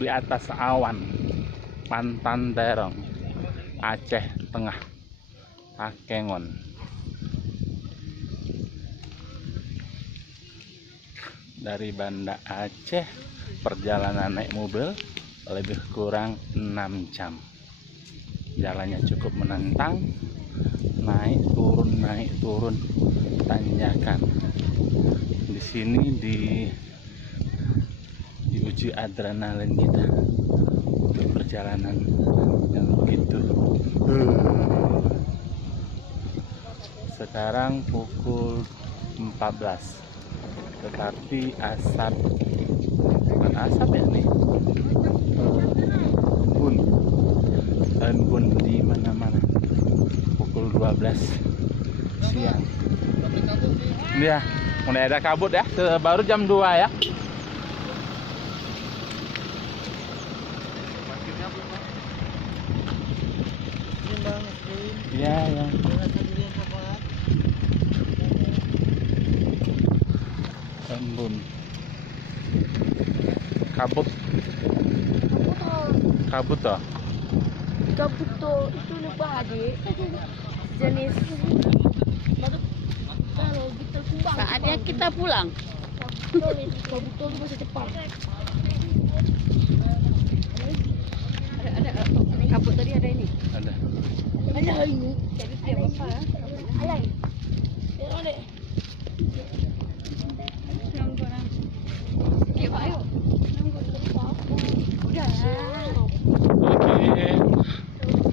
di atas awan, Pantan Terong, Aceh Tengah, Akengon. Dari Banda Aceh, perjalanan naik mobil lebih kurang 6 jam. Jalannya cukup menantang, naik turun tanjakan. Di sini diuji adrenalin kita untuk perjalanan yang begitu. Sekarang pukul 14, tetapi asap, bukan asap ya nih, embun di mana-mana. Pukul 12 siang. Iya, mulai ada kabut ya, baru jam 2 ya. Iya, ya. Embun. Kabut. Kabut toh. Kabut toh itu lebah adik. Jenis kalau kita kumbang. Saatnya kita pulang. Kabut toh itu masih cepat. Ada kabut tadi ada ini. Ada. Ada ini. Jadi siap apa ya? Alai. Ada. Yuk, ayo. Udah.